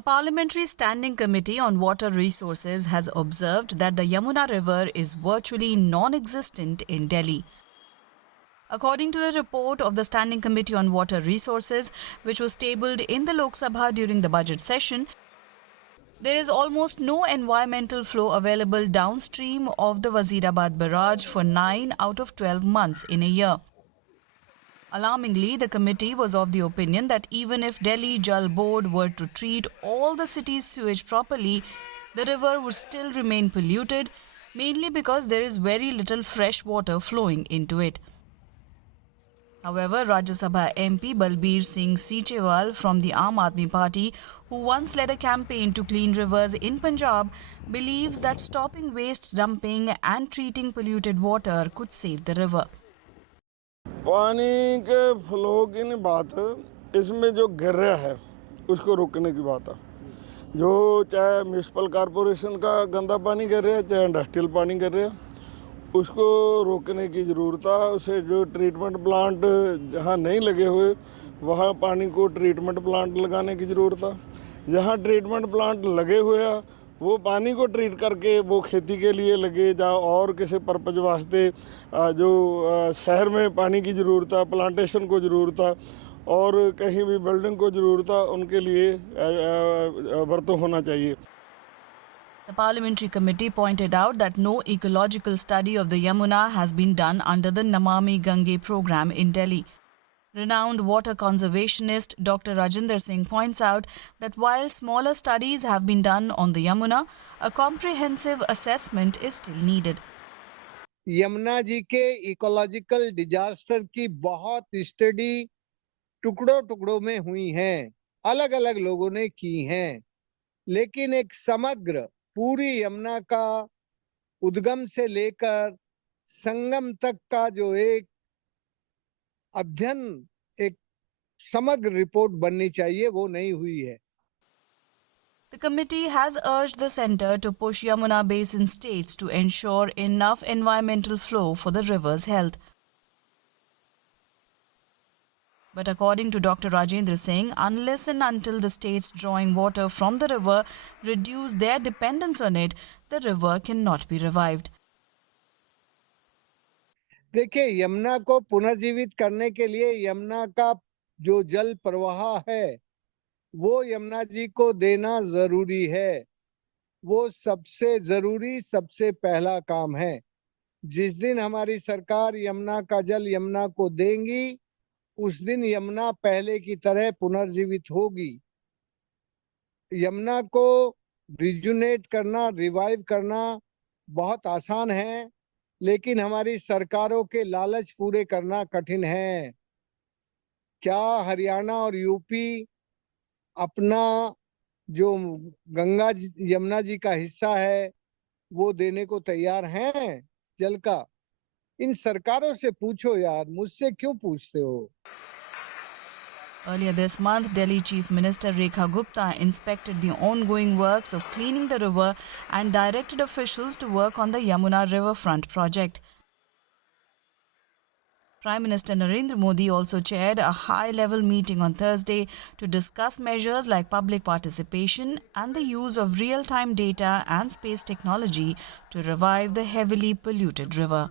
A parliamentary standing committee on water resources has observed that the Yamuna River is virtually non-existent in Delhi. According to the report of the Standing Committee on Water Resources, which was tabled in the Lok Sabha during the budget session, there is almost no environmental flow available downstream of the Wazirabad barrage for 9 out of 12 months in a year. Alarmingly, the committee was of the opinion that even if Delhi Jal Board were to treat all the city's sewage properly, the river would still remain polluted, mainly because there is very little fresh water flowing into it. However, Rajya Sabha MP Balbir Singh Seechewal from the Aam Aadmi Party, who once led a campaign to clean rivers in Punjab, believes that stopping waste dumping and treating polluted water could save the river. पानी के flow की नहीं बात है, इसमें जो गिर रहा है उसको रोकने की बात है। जो चाहे म्यूनसिपल कॉरपोरेशन का गंदा पानी गिर रहा है, चाहे इंडस्ट्रियल पानी गिर रहा है, उसको रोकने की ज़रूरत है। उसे जो ट्रीटमेंट प्लांट जहाँ नहीं लगे हुए वहाँ पानी को ट्रीटमेंट प्लांट लगाने की ज़रूरत है। जहाँ ट्रीटमेंट प्लांट लगे हुए हैं वो पानी को ट्रीट करके वो खेती के लिए लगे या और किसी पर्पज वास्ते जो शहर में पानी की ज़रूरत है, प्लांटेशन को ज़रूरत है और कहीं भी बिल्डिंग को ज़रूरत है, उनके लिए वर्तों होना चाहिए। The parliamentary committee pointed out that no ecological study of the Yamuna has been done under the Namami Gange program in Delhi. Renowned water conservationist Dr. Rajinder Singh points out that while smaller studies have been done on the Yamuna, a comprehensive assessment is still needed. Yamuna ji के ecological disaster की बहुत study टुकड़ों टुकड़ों में हुई हैं, अलग अलग लोगों ने की हैं, लेकिन एक समग्र पूरी यमुना का उद्गम से लेकर संगम तक का जो एक अध्ययन, एक समग्र रिपोर्ट बननी चाहिए, वो नहीं हुई है। The committee has urged the centre to push Yamuna basin states to ensure enough environmental flow for the river's health. But according to Dr. Rajendra Singh, unless and until the states drawing water from the river reduce their dependence on it, the river cannot be revived. देखिए, यमुना को पुनर्जीवित करने के लिए यमुना का जो जल प्रवाह है वो यमुना जी को देना जरूरी है। वो सबसे जरूरी, सबसे पहला काम है। जिस दिन हमारी सरकार यमुना का जल यमुना को देंगी, उस दिन यमुना पहले की तरह पुनर्जीवित होगी। यमुना को रिजुनेट करना, रिवाइव करना बहुत आसान है, लेकिन हमारी सरकारों के लालच पूरे करना कठिन है। क्या हरियाणा और यूपी अपना जो गंगा यमुना जी का हिस्सा है वो देने को तैयार हैं जल का? इन सरकारों से पूछो यार, मुझसे क्यों पूछते हो? Earlier this month, Delhi Chief Minister Rekha Gupta inspected the ongoing works of cleaning the river and directed officials to work on the Yamuna Riverfront project. Prime Minister Narendra Modi also chaired a high-level meeting on Thursday to discuss measures like public participation and the use of real-time data and space technology to revive the heavily polluted river.